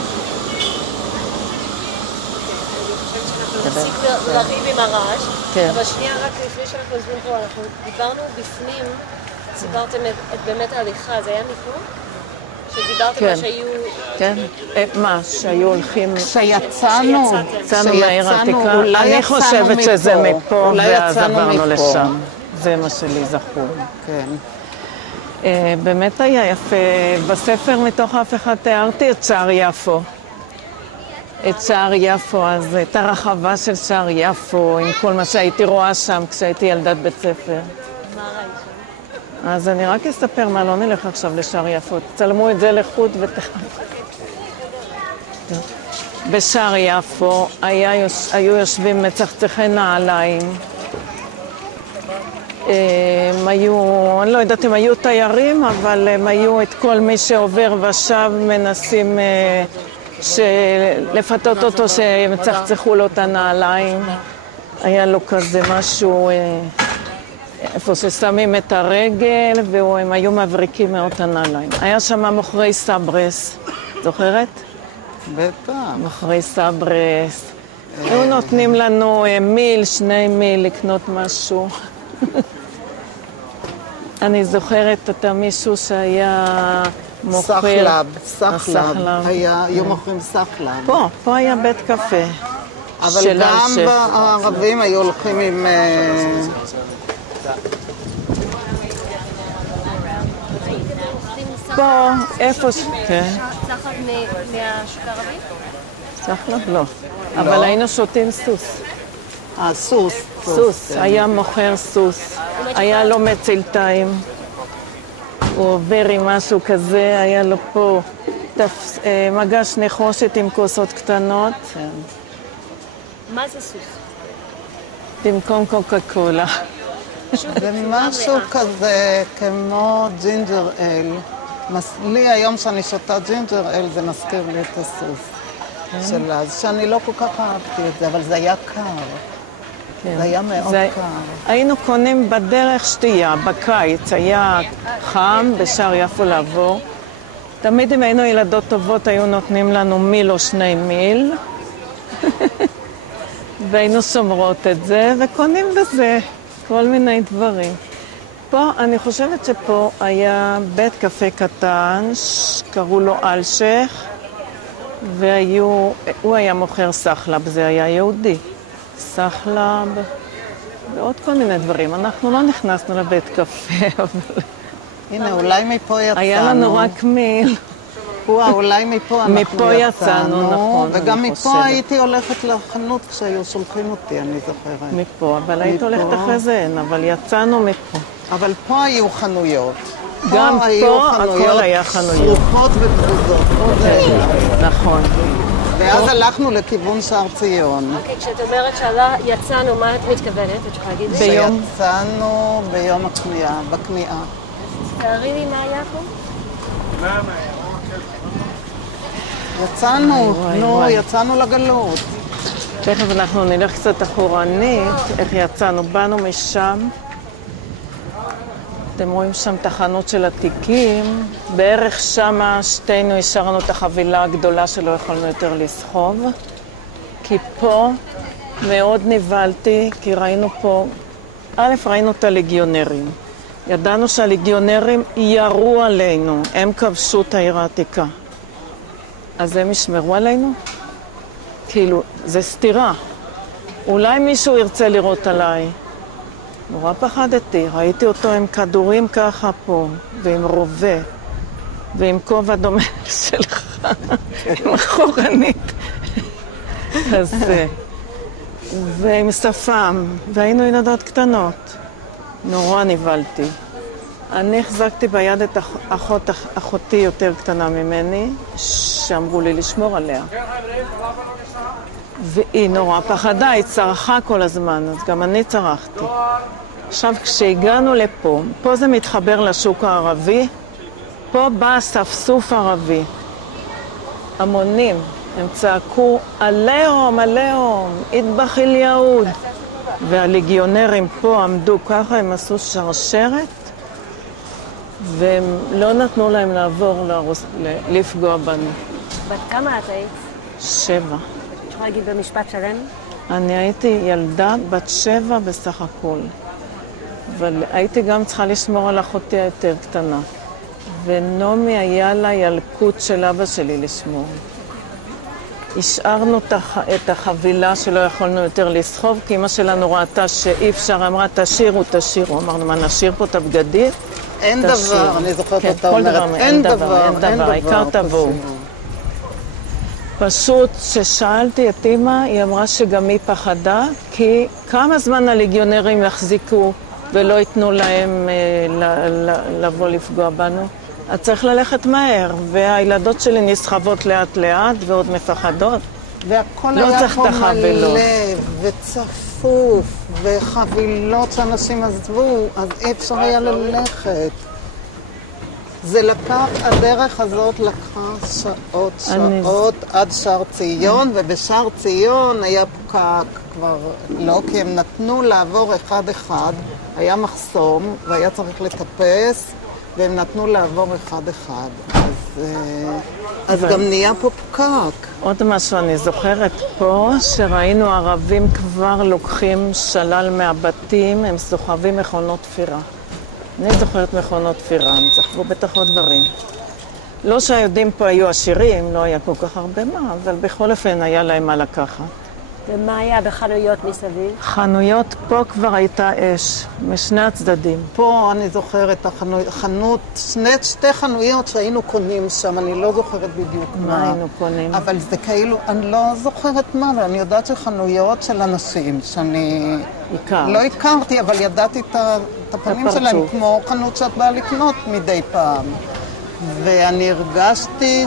נפסיק לריב עם הרעש, כן. אבל שנייה רק לפני שאנחנו עוזבים פה, אנחנו דיברנו בפנים, סיפרתם באמת ההליכה, זה היה מפה? שדיברתם מה שהיו... כן? מה, שהיו הולכים... כשיצאנו מהעיר העתיקה, אני חושבת שזה מפה, ואז עברנו לשם. זה מה שלי זכור. כן. באמת היה יפה. בספר מתוך אף אחד תיארתי את שער יפו. את שער יפו, אז את הרחבה של שער יפו, עם כל מה שהייתי רואה שם כשהייתי ילדת בית ספר. מה ראית שם? אז אני רק אספר מה, לא נלך עכשיו לשער יפו. תצלמו את זה לחוט בשער יפו היו יושבים מצחצחי נעליים. הם היו, אני לא יודעת אם היו תיירים, אבל הם היו את כל מי שעובר ושב מנסים לפתות אותו שמצחצחו לו את הנעליים. היה לו כזה משהו, איפה ששמים את הרגל, והם היו מבריקים מאוד את הנעליים. היה שם מוכרי סברס, זוכרת? בטח. מוכרי סברס. היו נותנים לנו מיל, 2 מיל לקנות משהו. אני זוכרת את מישהו שהיה מוכר... סחלב. היו מוכרים סחלב. פה היה בית קפה. אבל גם הערבים היו הולכים עם... פה, איפה... כן. סחלב מהשוק הערבי? סחלב? לא. אבל היינו שותים סוס. סוס. סוס, היה מוכר סוס. היה לו מצלתיים. הוא עובר עם משהו כזה, היה לו פה מגש נחושת עם כוסות קטנות. מה זה סוס? במקום קוקה קולה. זה משהו כזה כמו ג'ינג'ר אל. לי היום שאני שותה ג'ינג'ר אל זה מזכיר לי את הסוס שלה, אז שאני לא כל כך אהבתי את זה, אבל זה היה קר. זה היה מאוד קר. היינו קונים בדרך שתייה, בקיץ, היה חם, בשער יפו לעבור. תמיד אם היינו ילדות טובות היו נותנים לנו מיל או 2 מיל. והיינו שומרות את זה וקונים בזה כל מיני דברים. פה, אני חושבת שפה היה בית קפה קטן, קראו לו אלשך, הוא היה מוכר סחלב, זה היה יהודי. סחלב ועוד כל מיני דברים. אנחנו לא נכנסנו לבית קפה, אבל... הנה, אולי מפה יצאנו. היה לנו רק מיל. אולי מפה אנחנו מפה יצאנו, נכון. וגם מפה הייתי הולכת לחנות כשהיו שולחים אותי, אני זוכרת. מפה, אבל היית הולכת אחרי זה, אין, אבל יצאנו מפה. אבל פה היו חנויות. גם פה הכל היה חנויות. שרופות ופרוזות. נכון. ואז הלכנו לכיוון שער ציון. אוקיי, כשאת אומרת יצאנו, מה את מתכוונת? את יכולה להגיד לי? שיצאנו ביום בכניעה. תארי לי מה היה פה? יצאנו לגלות. תכף אנחנו נלך קצת אחורנית, איך יצאנו. באנו משם, אתם רואים שם תחנות של עתיקים, בערך שם שתינו השארנו את החבילה הגדולה שלא יכולנו יותר לסחוב, כי פה מאוד נבלתי, כי ראינו פה, ראינו את הליגיונרים. ידענו שהליגיונרים ירו עלינו, הם כבשו את העיר העתיקה. אז הם ישמרו עלינו? כאילו, זה סתירה. אולי מישהו ירצה לראות עליי. נורא פחדתי, ראיתי אותו עם כדורים ככה פה, ועם רובה, ועם כובע דומה שלך, עם אחורנית. אז ועם שפם, והיינו ילדות קטנות. נורא נבלתי. אני החזקתי ביד את אחותי יותר קטנה ממני, שאמרו לי לשמור עליה. והיא נורא פחדה, היא צרחה כל הזמן, אז גם אני צרחתי. עכשיו, כשהגענו לפה, פה זה מתחבר לשוק הערבי, פה בא אספסוף ערבי. המונים, הם צעקו, עליהום, עליהום, אטבח אל יהוד. והליגיונרים פה עמדו ככה, הם עשו שרשרת, והם לא נתנו להם לעבור לפגוע בנו. בת כמה את היית? 7. את יכולה להגיד במשפט שלם? אני הייתי ילדה בת 7 בסך הכל. אבל הייתי גם צריכה לשמור על אחותי היותר קטנה. ונומי היה לה ילקוט של אבא שלי לשמור. השארנו את החבילה שלא יכולנו יותר לסחוב, כי אמא שלנו ראתה שאי אפשר, אמרה תשאירו, תשאירו. אמרנו, מה נשאיר פה את הבגדים? אין דבר, אני זוכרת אותה אומרת, אין דבר, העיקר תבואו. פשוט ששאלתי את אמא, היא אמרה שגם היא פחדה, כי כמה זמן הליגיונרים יחזיקו ולא ייתנו להם לבוא לפגוע בנו? אז צריך ללכת מהר, והילדות שלי נסחבות לאט לאט ועוד מפחדות. והכל לא היה פה החבילות. מלא וצפוף, וחבילות שאנשים עזבו, אז אי אפשר היה ללכת. זה לקח, הדרך הזאת לקחה שעות עד שער ציון, ובשער ציון היה פקק כבר, לא, כי הם נתנו לעבור אחד-אחד, היה מחסום והיה צריך לטפס, והם נתנו לעבור אחד-אחד. אז גם נהיה פה פקק. עוד משהו, אני זוכרת פה שראינו ערבים כבר לוקחים שלל מהבתים, הם סוחבים מכונות תפירה. אני זוכרת מכונות תפירה, הם סחבו בטח עוד דברים. לא שהיהודים פה היו עשירים, לא היה כל כך הרבה מה, אבל בכל אופן היה להם מה לקחת. ומה היה בחנויות מסביב? חנויות, פה כבר הייתה אש, משני הצדדים. פה אני זוכרת שתי חנויות שהיינו קונים שם, אני לא זוכרת בדיוק מה היינו קונים? אבל זה כאילו, אני לא זוכרת מה, אבל אני יודעת שחנויות של אנשים שאני לא הכרתי, אבל ידעתי את הפנים שלהם, כמו חנות שאת באה לקנות מדי פעם. ואני הרגשתי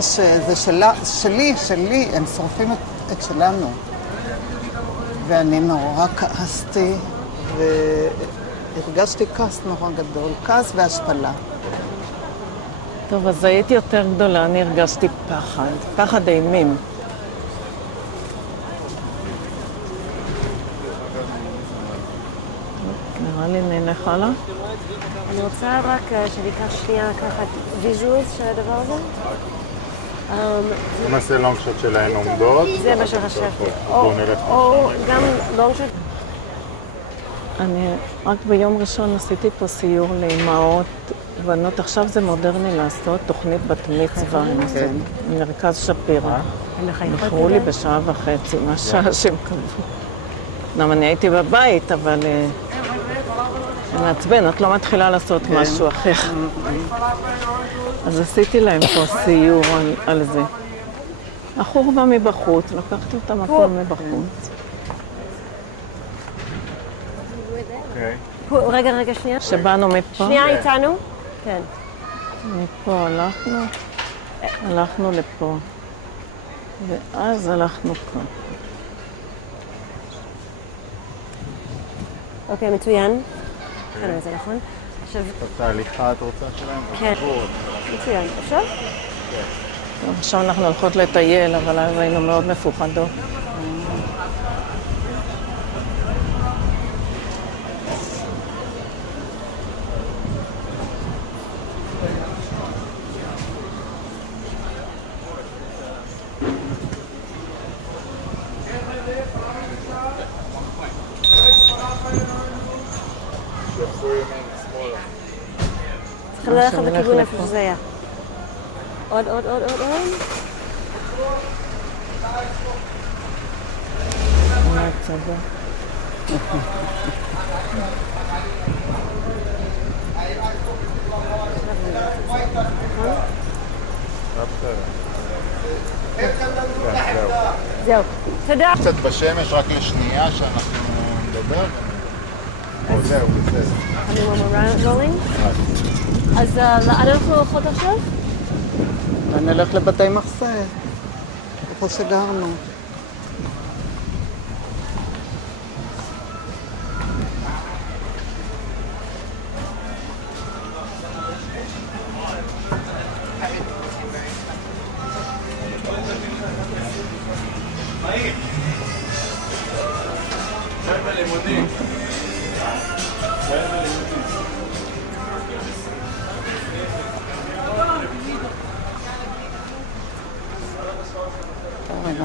שזה שלי, הם שורפים את שלנו. ואני נורא כעסתי, והרגשתי כעס נורא גדול, כעס והשפלה. טוב, אז הייתי יותר גדולה, אני הרגשתי פחד אימים. נראה לי נלך הלאה. אני רוצה רק שניקח שנייה לקחת ויז'ואלס של הדבר הזה. בוא נעשה לונג שוט שלהן עומדות. זה מה שחשבתי. או גם לונג שוט. אני רק ביום ראשון עשיתי פה סיור לאמהות בנות. עכשיו זה מודרני לעשות תוכנית בת מצווה, הם עושים, מרכז שפירא. מכרו לי בשעה וחצי, מה שעה שהם קבעו. גם אני הייתי בבית, אבל זה מעצבן, את לא מתחילה לעשות משהו אחר. אז עשיתי להם פה סיור על זה. החורבה מבחוץ, לקחתי אותה מקום מבחוץ. רגע, שנייה. שבאנו מפה. שנייה איתנו? כן. מפה הלכנו לפה. ואז הלכנו כאן. אוקיי, מצוין. כן, זה נכון. עכשיו... את ההליכה את רוצה שלהם? כן. מצוין. עכשיו? טוב, עכשיו אנחנו הולכות לטייל, אבל אז היינו מאוד מפוחדות. צריכים ללכת בכיוון איפה שזה היה. עוד. מה הצדה? זהו. תודה. קצת בשמש רק לשנייה שאנחנו נדבר. זהו, בסדר. אני רולינג. אז לאן אנחנו הולכות עכשיו? ונלך לבתי מחסה, איפה שגרנו.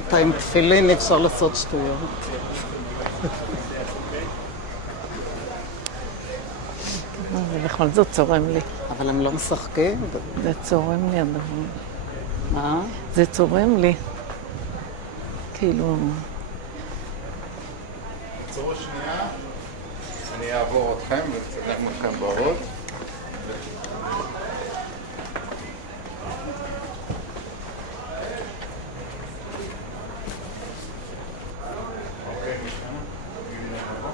אתה עם תפילין, אפשר לעשות שטויות. ובכל זאת צורם לי. אבל הם לא משחקים. זה צורם לי הדבר. מה? זה צורם לי. כאילו... עצרו שנייה, אני אעבור אתכם וצלם אתכם בראש.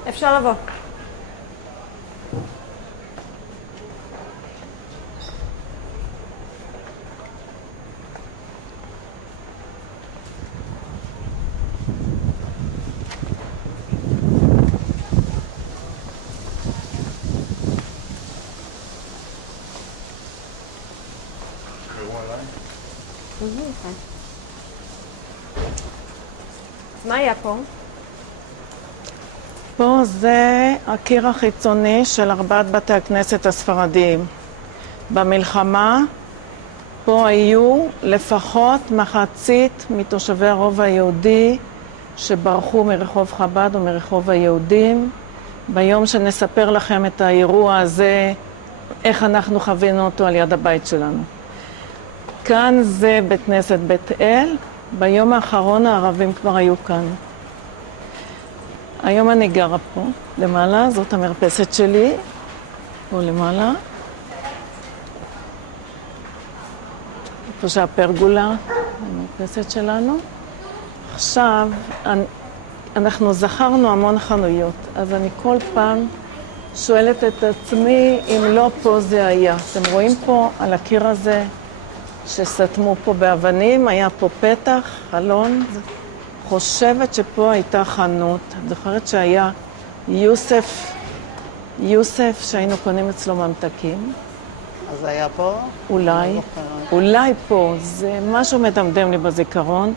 אפשר לבוא. אז מה היה פה? פה זה הקיר החיצוני של 4 בתי הכנסת הספרדיים. במלחמה פה היו לפחות מחצית מתושבי הרובע היהודי שברחו מרחוב חב"ד ומרחוב היהודים. ביום שנספר לכם את האירוע הזה, איך אנחנו חווינו אותו על יד הבית שלנו. כאן זה בית כנסת בית אל, ביום האחרון הערבים כבר היו כאן. היום אני גרה פה, למעלה, זאת המרפסת שלי, פה למעלה. פה שהפרגולה, המרפסת שלנו. עכשיו, אנחנו זכרנו המון חנויות, אז אני כל פעם שואלת את עצמי אם לא פה זה היה. אתם רואים פה על הקיר הזה שסתמו פה באבנים, היה פה פתח, חלון. חושבת שפה הייתה חנות, את זוכרת שהיה יוסף שהיינו קונים אצלו ממתקים. אז היה פה? אולי פה, זה משהו מדמדם לי בזיכרון.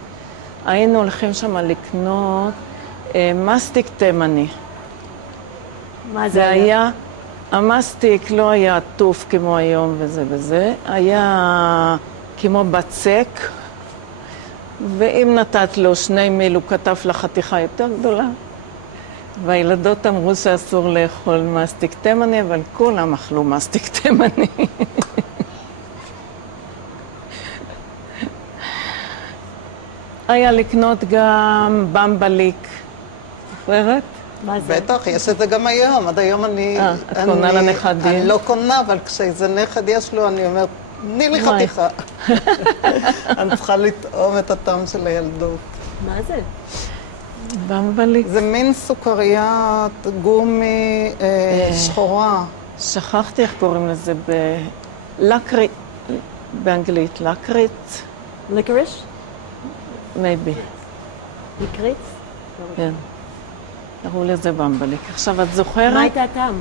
היינו הולכים שם לקנות מסטיק תימני. מה זה היה? המסטיק לא היה עטוף כמו היום וזה וזה, היה כמו בצק, ואם נתת לו 2 מיל הוא כתב לה חתיכה יותר גדולה. והילדות אמרו שאסור לאכול מסטיק תימני, אבל כולם אכלו מסטיק תימני. היה לקנות גם במבליק. זוכרת? מה זה? בטח, יש את זה גם היום. עד היום את קונה לנכדים? אני לא קונה, אבל כשאיזה נכד יש לו, אני אומרת, תני לי חתיכה. אני צריכה לטעום את הטעם של הילדות. מה זה? במבליק. זה מין סוכריית גומי שחורה. שכחתי איך קוראים לזה לקריט, באנגלית, לקריט. ליקריש? מייבי. ליקריץ? כן. קראו לזה במבליק. עכשיו, את זוכרת? מה הייתה הטעם?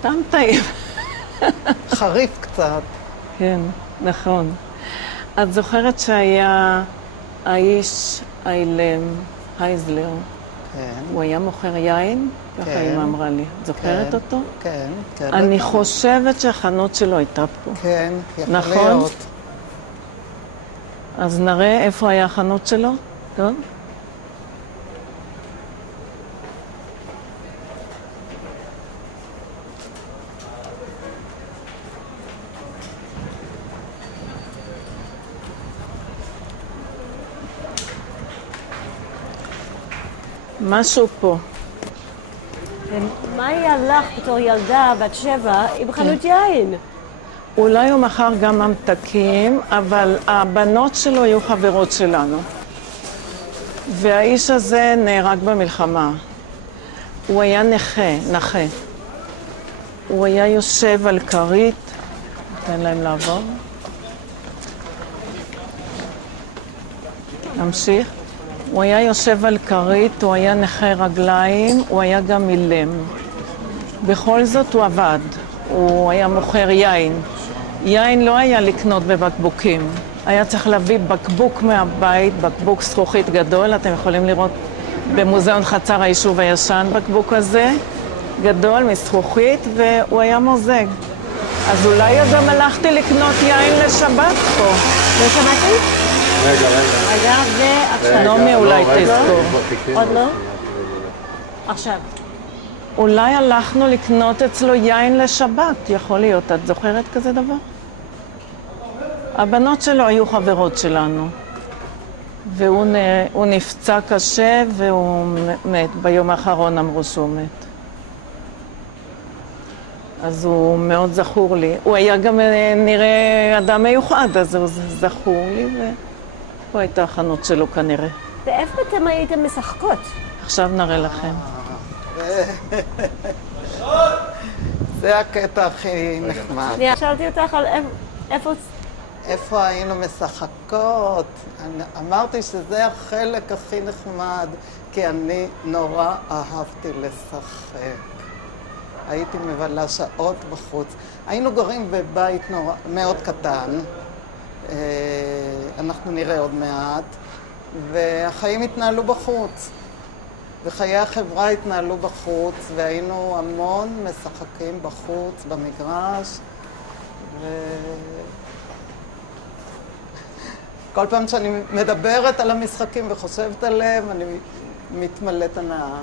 טעם טעים. חריף קצת. כן, נכון. את זוכרת שהיה האיש אילם הייזלר? כן. הוא היה מוכר יין? ככה אמא אמרה לי. את זוכרת אותו? כן, כן. אני חושבת שהחנות שלו הייתה פה. כן, יכול נכון? להיות. אז נראה איפה היה החנות שלו. טוב? משהו פה. מה היה לך בתור ילדה בת 7 עם חנות יין? אולי הוא מכר גם ממתקים, אבל הבנות שלו היו חברות שלנו. והאיש הזה נהרג במלחמה. הוא היה נכה. הוא היה יושב על כרית, נותן להם לעבור. נמשיך. הוא היה יושב על כרית, הוא היה נכה רגליים, הוא היה גם אילם. בכל זאת הוא עבד, הוא היה מוכר יין. יין לא היה לקנות בבקבוקים, היה צריך להביא בקבוק מהבית, בקבוק זכוכית גדול, אתם יכולים לראות במוזיאון חצר היישוב הישן בקבוק הזה, גדול מזכוכית, והוא היה מוזג. אז אולי גם הלכתי לקנות יין לשבת פה. לא שמעתי? רגע, ועכשיו. נעמי אולי תזכור. עוד לא? עכשיו. אולי הלכנו לקנות אצלו יין לשבת, יכול להיות. את זוכרת כזה דבר? הבנות שלו היו חברות שלנו. והוא נפצע קשה והוא מת. ביום האחרון אמרו שהוא מת. אז הוא מאוד זכור לי. הוא היה גם נראה אדם מיוחד, אז הוא זכור לי, ופה הייתה החנות שלו כנראה. ואיפה אתם הייתם משחקות? עכשיו נראה לכם. זה הקטע הכי נחמד. שאלתי אותך על איפה היינו משחקות? אמרתי שזה החלק הכי נחמד, כי אני נורא אהבתי לשחק. הייתי מבלה שעות בחוץ. היינו גרים בבית מאוד קטן, אנחנו נראה עוד מעט, והחיים התנהלו בחוץ. וחיי החברה התנהלו בחוץ, והיינו המון משחקים בחוץ, במגרש. כל פעם שאני מדברת על המשחקים וחושבת עליהם, אני מתמלאת הנאה.